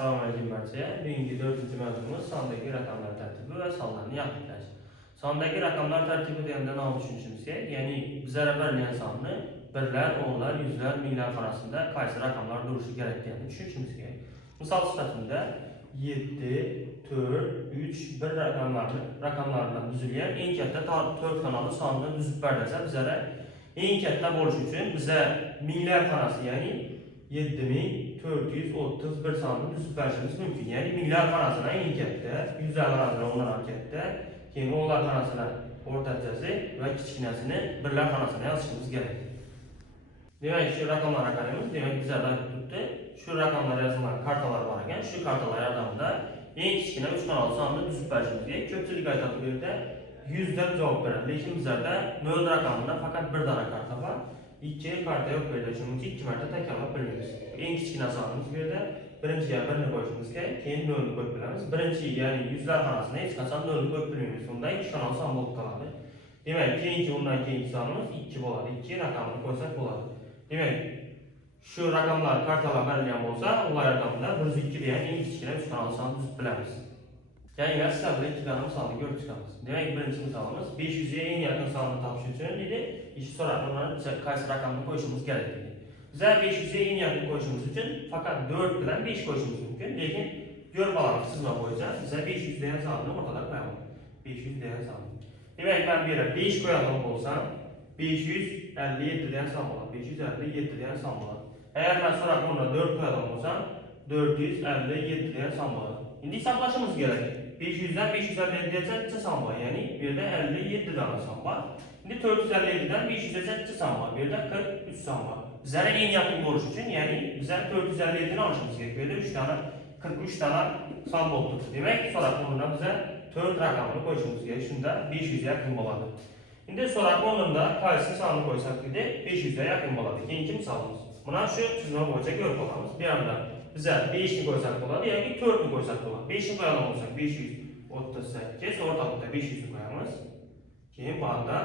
Salam aleyküm barchaya. Bugungi 4-chi mavzumuz sondagi raqamlar tartibi va sonlarni yaxlitlash. Sondagi raqamlar tartibi deganda nima tushunishimiz kerak? Ya'ni bizlar birlagan sonni birlar, o'nlar, yuzlar, minglar orasida qaysi raqamlar turishi kerakligini tushunishimiz kerak. Misol sifatida 7, 4, 3, 1 raqamlardan tuzilgan eng katta 4 xonali sonni tuzib bersa, bizlar eng katta bo'lishi uchun biza minglar xonasi, ya'ni 7431 sonini tuzib berishimiz mumkin. Ya'ni minglar xonasidan eng katta, yuzlar xonasidan o'ndan katta, keyin o'nlar xonasidan o'rtachasi va kichkinasini birlar xonasiga yozishimiz kerak. Demak, shu raqamlarga qaraymiz. Demak, bizlarda turibdi. Shu raqamlar yozilgan kartalar bor ekan. Shu kartalar yordamida eng kichkina 3 xonali sonni tuzib berishimiz kerak. Ko'pchilik aytadi bu yerda 100 deb javob beradi. Lekin bizlarda 0 raqamida faqat bir dona karta bor. 2 karta yo'q bo'ladi. Shuning uchun 2 marta takrorlab bilmaymiz. Eng kichkina sonimiz bu yerda birinchiga 1 ni qo'yishimiz kerak, keyin 0 ni qo'yib bilamiz. Birinchi, ya'ni yuzlar xonasini hech qachon 0 ni qo'yib bilmaymiz. Unda 2 xonali son bo'lib qoladi. Demak, keyingi undan keyingi sonimiz 2 bo'ladi. 2 raqamini qo'ysak bo'ladi. Demak, shu raqamlar kartalar berilgan bo'lsa, ular yordamida 102 degan eng kichkina 3 xonali sonni tuzib bilamiz. Ya'ni sizlar bilan ikki dona misolni ko'rib chiqamiz. Demak, birinchi misolimiz 500 ga eng yaqin sonni topish uchun dedi, ish so'raqlarni qaysi raqamni qo'yishimiz kerak dedi. Biz 500 ga eng yaqin qo'yishimiz uchun faqat 4 bilan 5 qo'yishimiz mumkin, lekin ko'rib olamiz sizlar bo'yicha biz 500 degan sonni o'rtaga qo'yamiz. 500 degan son. Demak, men bu yerga 5 qo'yadigan bo'lsam, 557 degan son bo'ladi. 557 degan son bo'ladi. Agar men so'raqlarga 4 qo'yadigan bo'lsam, 457 degan son bo'ladi. Endi hisoblashimiz kerak. 500 dan 557 gacha necha son bor? Ya'ni bu yerda 57 dona son bor. Endi 457 dan 500 gacha necha son bor? Bu yerda 43 son bor. Bizlar eng yaqin bo'lish uchun, ya'ni bizlar 457 ni olishimiz kerak. Bu yerda 3 dona 43 dona son bo'lib turibdi. Demak, so'roq o'rnida bizlar 4 raqamini qo'yishimiz kerak. Shunda 500 ga yaqin bo'ladi. Endi so'roq o'rnida qaysi sonni qo'ysak edi, 500 ga yaqin bo'ladi. Keyingi misolimiz. Mana shu chizma bo'yicha ko'rib olamiz. Bu yerda bizlar 5 ni qo'ysak bo'ladi yoki 4 ni qo'ysak bo'ladi. 5 ni qo'yadigan bo'lsak 538, o'rtalikda 500 ni qo'yamiz. Keyin bu yerda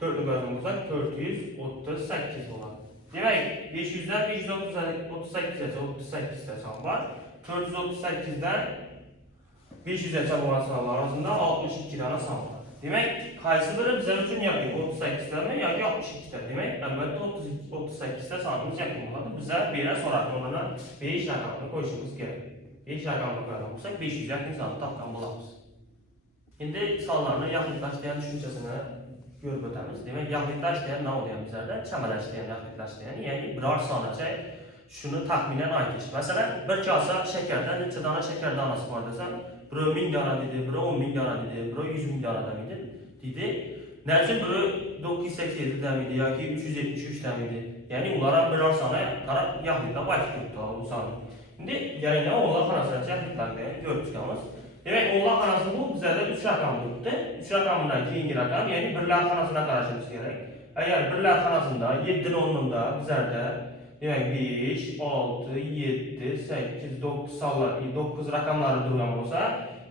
4 ni qo'yadigan bo'lsak 438 bo'ladi. Demak, 500 dan 538 gacha 38 ta son bor. 438 dan 500 gacha bo'lgan sonlar orasida 62 dona son bor. Demak, qaysi biri bizlar uchun yaqin? 38 tami yoki 62 ta? Demak, albatta 38 ta sonimiz yaqin bo'ladi. Bizlar bu yerga so'roq o'rnida 5 raqamni qo'yishimiz kerak. 5 raqamni qo'yadigan bo'lsak, 500 yaqin sonni topgan bo'lamiz. Endi sonlarni yaqinlash degan tushunchasini ko'rib o'tamiz. Demak, yaqinlash degan nima deyapmiz bizlarda? Chamalash degan yaqinlash degan, ya'ni biror songacha shuni taxminan aytish. Masalan, bir kosa shakarda necha dona shakar donasi bor desam, biri 1000 dona dedi, biri 10.000 dona dedi, biri 100.000 dona dedi. Nechun biri 987 demidi yoki 373 demidi. Ya'ni ular ham biror sona qarab yaqinlab aytib turibdi bu sonni. Endi yana o'nlar xonasigacha yaqinlarni ko'rib chiqamiz. Demak, o'nlar xonasi bu bizlarda 3 raqam turibdi. 3 raqamdan keyingi raqam, ya'ni birlar xonasini qarashimiz kerak. Agar birlar xonasida 7 ni o'rnida bizlarda demak 5, 6, 7, 8, 9 sonlar, 9 raqamlari turgan bo'lsa,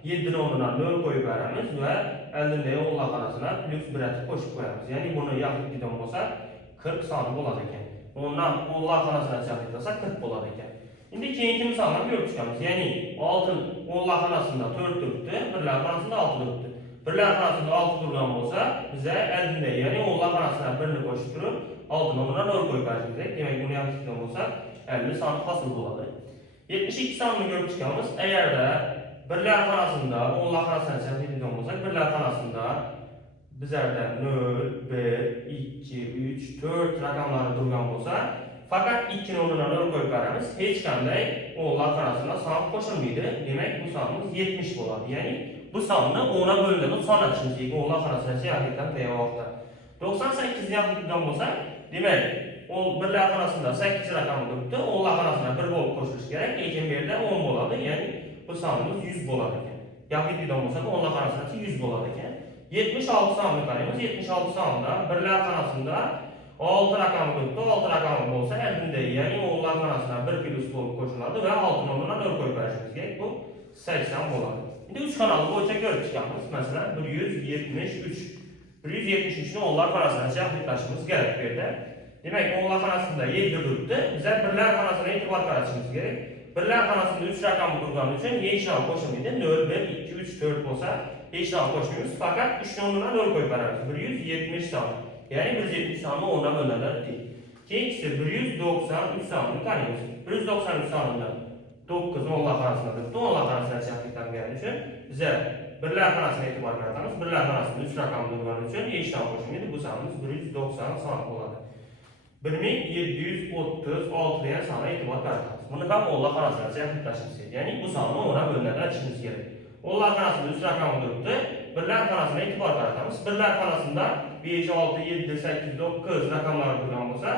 7 ni o'rnidan 0 qo'yib beramiz va oldinda o'nlar xonasini plus 1 atib qo'shib qo'yamiz. Ya'ni buni yaqinlikdan bo'lsa 40 soni bo'ladi ekan. O'ndan o'nlar xonasini yaqinlasa 40 bo'ladi ekan. Endi keyingi misolni ko'rib chiqamiz. Ya'ni 6 o'nlar xonasida 4 turibdi, birlar xonasida 6 turibdi. Birlar xonasida 6 turgan bo'lsa, bizlar oldinda, ya'ni o'nlar xonasidan 1 ni qo'shib turib, 6 ni o'rnidan 0 qo'yib berishimiz kerak. Demak, buni yaqinlikdan bo'lsa 50 son hosil bo'ladi. 72 sonni ko'rib chiqamiz. Agarda birlar xonasida o'nlar xonasidan yaqinlikdan bo'lsak, birlar xonasida bizlarda 0, 1, 2, 3, 4 raqamlari turgan bo'lsa, faqat 2 ni o'rnidan 0 qo'yib beramiz. Hech qanday o'nlar xonasiga son qo'shilmaydi. Demak, bu sonimiz 70 bo'ladi. Ya'ni bu sonni 10 ga bo'linadigan son aytishimiz kerak. O'nlar xonasigacha yaqinlikdan tayyor vaqtda. 98 yaqinlikdan bo'lsa, demak, birlar xonasida 8 raqami turibdi. O'nlar xonasida 1 bo'lib qo'shilishi kerak, lekin bu yerda 10 bo'ladi. Ya'ni bu sonimiz 100 bo'ladi ekan. Yaqinlikdan bo'lsa, o'nlar xonasigacha 100 bo'ladi ekan. 76 sonni qaraymiz. 76 sonda birlar xonasida 6 raqami turibdi. 6 raqami bo'lsa, oldinda, ya'ni o'nlar xonasida 1 plus bo'lib qo'shiladi va 6 ni o'rnidan 0 qo'yib berishimiz kerak. Bu 80 bo'ladi. Endi 3 xonali bo'yicha ko'rib chiqamiz. Masalan, 173. 173 ni o'nlar xonasigacha yaqinlashimiz kerak bu yerda. Demak, o'nlar xonasida 7 turibdi. Bizlar birlar xonasiga e'tibor qaratishimiz kerak. birler xonasında 3 raqamı turgani uchun hech narsa qo'shilmaydi. 0, 1, 2, 3, 4 bo'lsa hech narsa qo'shmaymiz. Faqat 3 ni o'rniga 0 qo'yib beramiz. 170 son. Ya'ni 170 sonni 10 dan bo'linadi. Keyingisi 193 sonni taniymiz. 193 sonini 9 o'nlar xonasida turibdi. O'nlar xonasida chaqirgan berganish uchun biza birler xonasiga e'tibor qaratamiz. Birler xonasida 3 raqamni turgani uchun hech narsa qo'shilmaydi. Bu sonimiz 190 son bo'ladi. 1736 degan songa e'tibor qaratamiz. Buni ham o'nlar xonasiga chaqirishimiz kerak. Ya'ni bu sonni 10 dan bo'linadi aytishimiz kerak. O'nlar xonasida 3 raqamni turibdi. Birler xonasiga e'tibor qaratamiz. Birler xonasida 5, 6, 7, 8, 9 raqamlar turgan bo'lsa,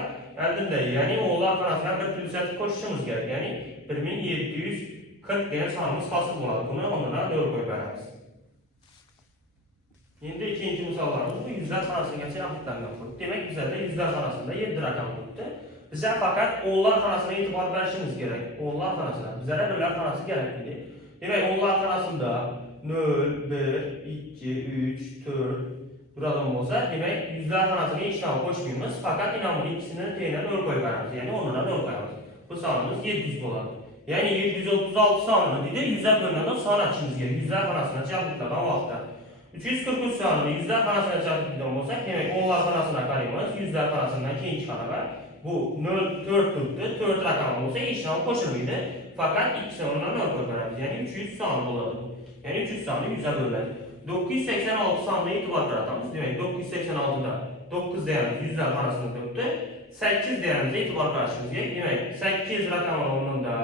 oldinda ya'ni o'nlar xonasiga 1 plus 7 qo'shishimiz kerak. Ya'ni 1740 degan sonimiz hosil bo'ladi. Buni o'rniga 4 qo'yib beramiz. Endi ikinci misollarimiz bu yüzler xonasigacha aniqlangan bo'ldi. Demak, bizlarda yüzler xonasida 7 raqam turibdi. Bizga faqat o'nlar xonasiga e'tibor berishimiz kerak. O'nlar xonasida. Bizlarda birlar xonasi kerak edi. Demak, o'nlar xonasida 0, 1, 2, 3, 4 buradan bo'lsa, demak, yüzler xonasiga hech narsa qo'shmaymiz. Faqat inomni ikkisini tengdan 0 qo'yib beramiz. Ya'ni o'rniga 0 qo'yamiz. Bu sonimiz 700 bo'ladi. Ya'ni 736 sonini deydi, 100 bo'lgandan son achishimiz kerak. Yüzler xonasida chaqirtirgan vaqtda 343 sonini yüzler xonasiga chaqirtirgan bo'lsak, demak, o'nlar xonasini qaraymiz. Yüzler xonasidan keyingi xonaga bu 0, 4 turibdi. 4 raqami bo'lsa, hech narsa qo'shilmaydi. Faqat ikkisini o'rniga 0 qo'yib beramiz. Ya'ni 300 son bo'ladi. Ya'ni 300 sonni 100 ga bo'linadi. 986 songa e'tibor qaratamiz. Demak, 986 da 9 deyamiz, yüzler xonasida turibdi. 8 deyamiz, e'tibor qaratishimiz kerak. Demak, 8 raqami o'rnida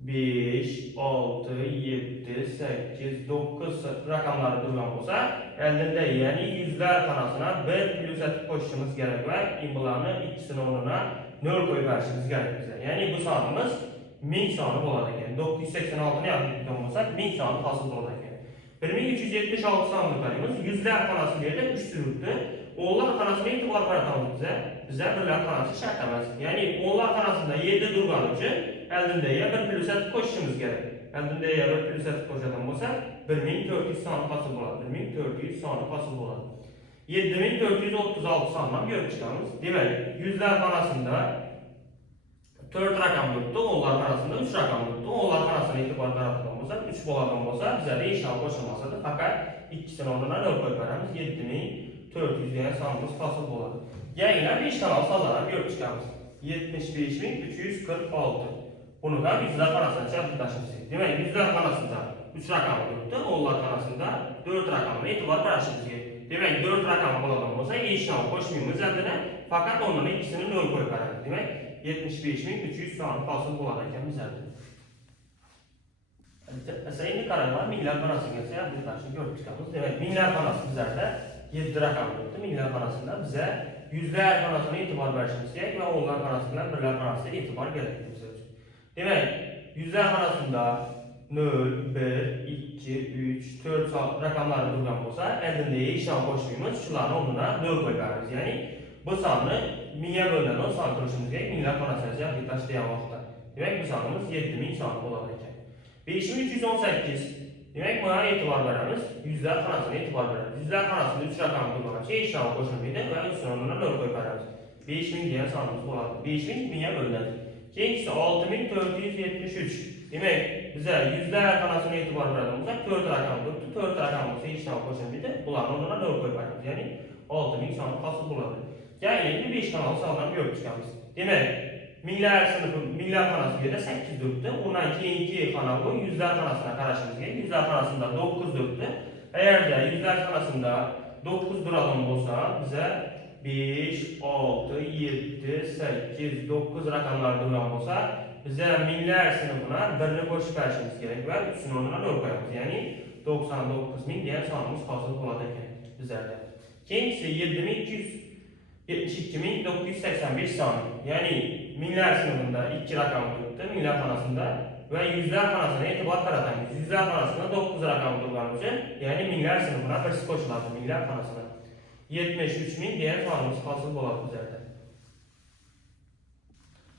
5, 6, 7, 8, 9 raqamlari turgan bo'lsa, oldinda ya'ni yüzler xonasina 1 plus 7 qo'shishimiz kerak va bularni ikkisini o'rniga 0 qo'yib berishimiz kerak bizga. Ya'ni bu sonimiz 1000 soni bo'ladi ekan. 986 ni yozgan bo'lsak, 1000 soni hosil bo'ladi ekan. 1376 sonni qaraymiz. Yüzler xonasiga yerda 3 turibdi. O'nlar xonasiga e'tibor qaratamiz biza. Bizda birlar xonasi shart emas. Ya'ni o'nlar xonasida 7 turgani uchun oldinda 1 plus 7 qo'shishimiz kerak. Oldinda 1 plus 7 qo'shadigan bo'lsa, 1400 son hosil bo'ladi. 1400 son hosil bo'ladi. 7436 sondan ko'rib chiqamiz. Demak, yüzler xonasida 4 raqam turibdi, o'nlar xonasida 3 raqam turibdi. O'nlar xonasiga e'tibor qaratadigan bo'lsa, 3 bo'ladigan bo'lsa, bizda hech narsa qo'shilmasa, faqat ikkisini o'rniga 0 qo'yib beramiz. 7400 degan sonimiz hosil bo'ladi. Yana 5 ta sonlarni ko'rib chiqamiz. 75346. Buni ham yüzler xonasiga chaqirtirishimiz kerak. Demak, yüzler xonasida 3 raqam turibdi, o'nlar xonasida 4 raqamga e'tibor qaratishimiz kerak. Demak, 4 raqam bo'ladigan bo'lsa, hech narsa qo'shmaymiz, oldinda faqat o'rniga ikkisini 0 qo'yib beramiz. Demak, 75300 soni hosil bo'ladi ekan bizlarda. Endi qaranglar, minglar xonasiga chaqirtirishni ko'rib chiqamiz. Demak, minglar xonasi bizlarda 7 raqam turibdi. Minglar xonasida biza yüzler xonasiga e'tibor berishimiz kerak va o'nlar xonasi bilan birlar xonasiga e'tibor kerak bizga. Demak, yüzler xonasida 0, 1, 2, 3, 4 raqamlari turgan bo'lsa, oldinda hech narsa qo'shmaymiz, shularni o'rniga 0 qo'yib beramiz. Ya'ni bu sonni 1000 ga bo'linadigan son qilishimiz kerak. Minglar xonasiga chaqirtirish degan vaqtda. Demak, bu sonimiz 7000 son bo'ladi ekan. 5318. Demak, buna e'tibor beramiz. Yüzler xonasiga e'tibor beramiz. Yüzler xonasida 3 raqam turgan bo'lsa, hech narsa qo'shilmaydi va ustini o'rniga 0 qo'yib beramiz. 5000 degan sonimiz bo'ladi. 5000 1000 ga bo'linadi. Keyingisi 6473. Demak, biza yüzler xonasiga e'tibor beradigan bo'lsak, 4 raqam turibdi. 4 raqam bo'lsa, hech narsa qo'shilmaydi. Bularni o'rniga 0 qo'yib beramiz. Ya'ni 6000 soni hosil bo'ladi. Endi 5 ta sonlarni ko'rib chiqamiz. Demak, minglar xonasiga 8 turibdi. Undan keyingi xona bu yüzler xonasiga qarashimiz kerak. Yüzler xonasida 9 turibdi. Agarda yüzler xonasida 9 turadigan bo'lsa, biza 5, 6, 7, 8, 9 raqamlar turgan bo'lsa, biza minglar sinfina 1 ni qo'shib berishimiz kerak va ustini o'rniga 0 qo'yamiz. Ya'ni 99000 degan sonimiz hosil bo'ladi ekan bizlarda. Keyingisi 7272985 son. Ya'ni minglar sinfida 2 raqam turibdi, minglar xonasida va yüzler xonasiga e'tibor qaratamiz. Yüzler xonasida 9 raqam turgani uchun, ya'ni minglar sinfina birsi qo'shiladi minglar xonasida. 73000 degan sonimiz hosil bo'ladi bizlarda.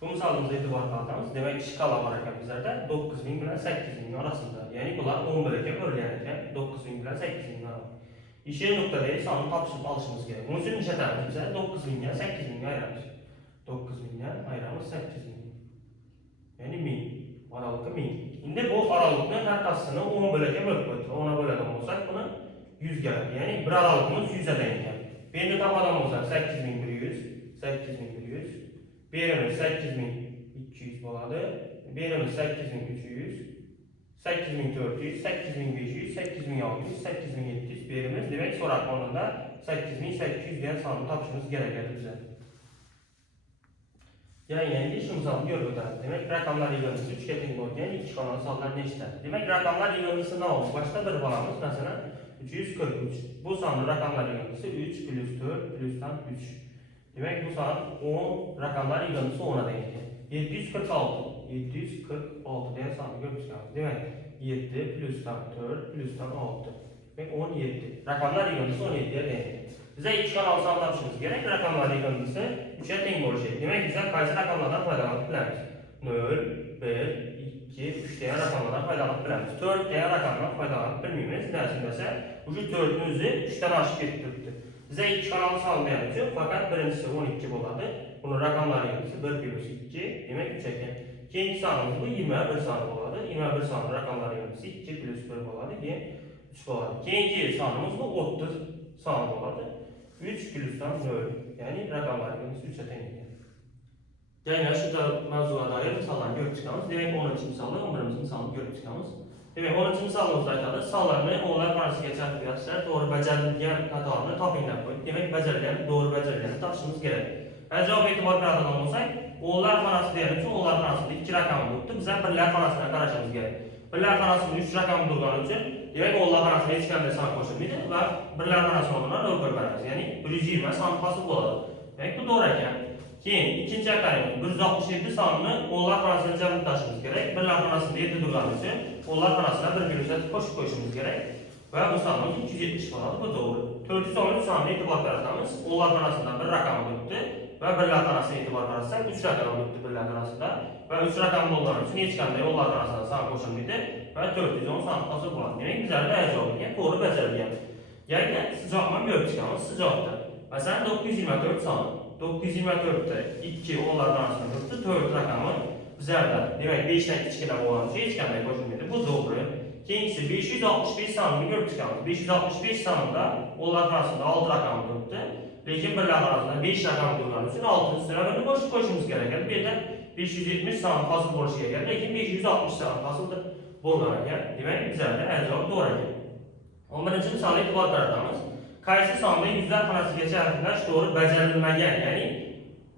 Bu misolimizga e'tibor qaratamiz. Demak, shkala bor ekan bizlarda 9000 bilan 8000 orasida. Ya'ni bular 11 ga bo'lingan ekan. 9000 bilan 8000 orasida. Ishga nuqtadagi sonni topishib olishimiz kerak. Buning uchun nishatamiz biz 9000 ga 8000 ga ayiramiz. 9000 ga ayiramiz 8000. Ya'ni 1000. Aralıkı 1000. Şimdi bu aralıkın her kasını 10 bölege bölüp koydu. 10'a böleden olsak bunu 100 gelir. Yani bir aralığımız 100'e denk gelir. Beni tapadan olsak 8100, 8100. Birimiz 8200 boladı. Birimiz 8300, 8400, 8500, 8600, 8700 birimiz. Demek sorak onunda 8800 diyen sanı tapışımız gerekir bize. Yani iş misalı görüyorlar. Demek rakamlar yığıntısı 3 ketin koyduğun 2 kalan sallar ne işler? Demek rakamlar yığıntısı ne olur? Başta bir balamız mesela 343. Bu sanlı rakamlar yığıntısı 3 plus 4 plus'tan 3. Demek bu saat 10 rakamlar yığıntısı 10'a denk. 746. 746 diye sanı görmüşler. Demek 7 plus'tan 4 plus'tan 6. Demek 17. Rakamlar yığıntısı 17'ye denk. Bize 2 kanal sağlamışımız gerek. Rakamlar yığıntısı 3'e denk olacak. Demek bize kaysi rakamlardan faydalanıp biliriz. 0, 1, 2, 3 diyen rakamlardan faydalanıp biliriz. 4 diyen rakamlardan faydalanıp bilmemiz. Nersin mesela? Bu 4'ümüzü 3'ten aşık getirdi. Bize 2 kanal sağlayan için fakat birincisi 12 boladı. Bunun rakamlar yığıntısı 1 plus 2 demek 3 eken. İkinci sanımız bu 21 sanı boladı. 21 sanı rakamlar yığıntısı 2 plus 1 boladı. 3 boladı. İkinci sanımız bu 30 sanı boladı. 3 plus'tan 0. Yani rakamlar yığıntısı 3'e denk. Yani şurada mevzuya dair misallar görüp çıkamız. Demek 10. misalı, 11. misalı görüp çıkamız. Demek 10. misalımızda aytadı. Sallarını onlar karşı geçen kıyaslar doğru becerildiğin hatalarını tapinler koyup. Demek becerilen, doğru becerilen tapışımız gerek. Yani cevap etibar bir adam olsaydı, onlar fanası diyelim için onlar fanasında 2 rakam buluttu. Bize birler fanasına karışımız gerek. Birler fanasında 3 rakam durduğun için demek onlar fanasına hiç kendine sana koşulmaydı ve birler fanasına onlara 0 koyarız. Yani 120 sanat fasıl buladı. Demek bu doğru eken. Keyin ikinci akaryakımız 167 sanını onlar fanasına cevap taşımız gerek. Birler fanasında 7 durduğun için onlar fanasına bir virüset koşup koşumuz gerek. Ve bu sanımız 270 buladı. Bu doğru. 413 sanını itibar karatamız onlar fanasından bir rakam buluttu. Ve birler fanasına itibar kararsak 3 rakam buluttu birler fanasında. Ve 3 rakamlı olan için hiç kendine onlar fanasına sana koşulmaydı. Ve 410 sanat fasıl buladı. Demek güzel bir əcə oldu. Doğru becerdiyen. Yani sıcakman görüp çıkamız sıcaktır. Mesela 924 sanı. 924'te 2 onlardan arasında tuttu. 4 rakamı güzeldir. Demek 5'ten kiçikten olan şey hiç kendine koşulmaydı. Bu doğru. İkincisi 565 sanını görüp çıkamız. 565 sanında onlardan arasında 6 rakamı tuttu. Lakin birler arasında 5 rakam durduğun için 6. sıra boşluk koşumuz gereken. Bir de 570 sanı fasıl borçluya geldi. Lakin 560 sanı fasıldır. Bulgarken. Demek güzeldir. Her cevap doğru. 11. misalı itibar karatamız. Kaysi sanında yüzler fanası geçerken doğru becerilmegen, yani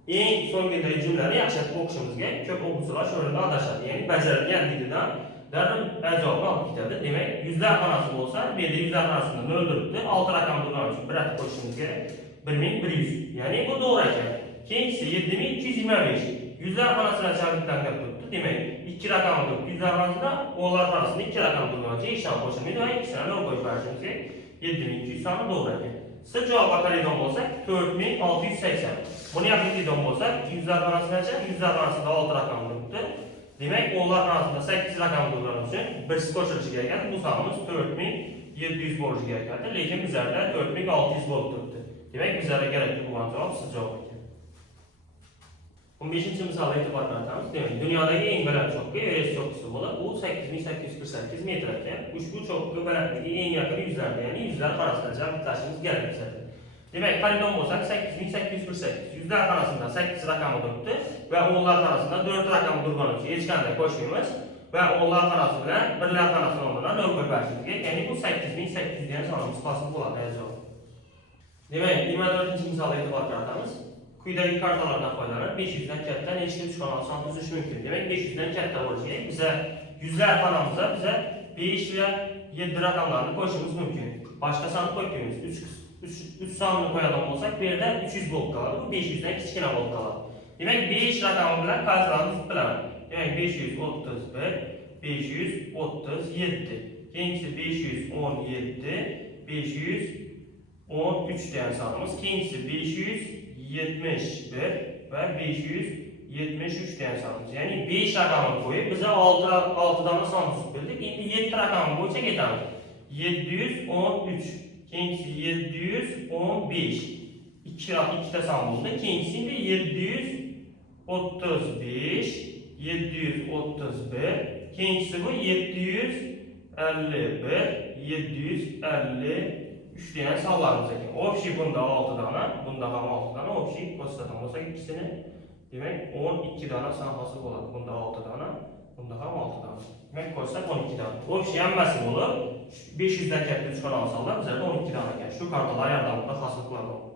en son günde cümleleri yaxşıtıb oxumuz gerek. Köp oxucular şöyle adaşadı. Yani becerilgen dilden derim cevabını alıp giderdi. Demek yüzler fanası olsa, bir de yüzler fanasından öldürüldü. 6 rakam durduğun için bir atı koşumuz gerek. 1100. Yani bu doğru eken. İkincisi 7225. Yüzler fanasına çarpıktan tuttu. Demek 2 rakam durdu. Yüzler fanasında onlar fanasında 2 rakam durduğun için işlem koşumuydu. Ve ikisine doğru koyup verdiğimiz gerek. 7200 sanı doğru eken. Size cevap bakarıydan olsak 4680. Bunu yapıydığından olsak yüzler fanasına çarpık. Yüzler fanasında 6 rakam durdu. Demek onlar arasında 8 rakam durduğun için birisi koşuluşu gereken bu sanımız 4700 borcu gerekendir. Lakin bizlerdə 4600 volt tuttu. Demek bizlere gerekli bu cevap siz cevap etti. 15. misala itibar karatamız. Demek dünyadaki en belirli çokluğu Everest çoklusu bulup bu 8848 metreken. Bu çokluğu belirtmediği en yakın yüzlerde, yani yüzler arasında cevap taşımız gerekli. Demek polidom olsak 8848. Yüzler arasında 8 rakamı tuttu ve onlar arasında 4 rakamı durduğun için hiç kendine koşmuyoruz. Ve onlar arasında birler arasında olmadan 4 koyarsanız gerek. Yani bu 8800 diyen sanımız fasıl olan cevap. Demek 24. misala itibar karatamız. Quyidagi kartalardan faydalanıp 500'den kətdən eşitli 3 kanal san düzüş mümkün. Demek 500'den kətdə olacaq. Bize yüzler kanalımıza bize 5 ve 7 rakamlarını koşmamız mümkün. Başka sanı koyduğumuz 3 sanını koyalım olsak bir de 300 volt kalır. Bu 500'den kiçikine volt kalır. Demek 5 rakamı bilen kartalarımız bilen. Demek 531, 537. İkincisi 517, 513 diyen sanımız. İkincisi 571 ve 573 diyen sanımız. Yani 5 rakamı koyup bize 6'dan san düzüp bildik. Şimdi 7 rakamı boyunca geçelim. 713. İkincisi 715. 2 de san buldu. İkincisinde 735, 731. İkincisi bu 751, 753 diyen sayılarımız ekan. Общий bunda 6 dana, bunda ham 6 dana, общий ko'rsatgan bo'lsak ikkisini, demak 12 dana sahası bo'ladi. Bunda 6 dana, bunda ham 6 dana. Demak ko'rsak 12 dana. Общий hammasi bo'lib 500 dan katta 3 xona olsalar bizlarda 12 dana ekan. Shu kartalar yordamida hosil qiladi.